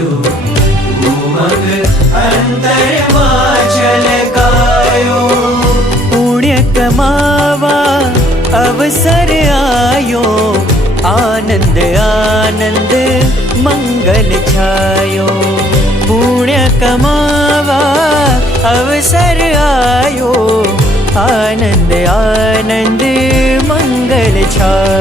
छायो उमंग अंतરમાં છલકાયો पुण्य कमावा अवसर आयो आनंद आनंद मंगल छायो पुण्य कमावा अवसर आयो आनंद आनंद मंगल छायो।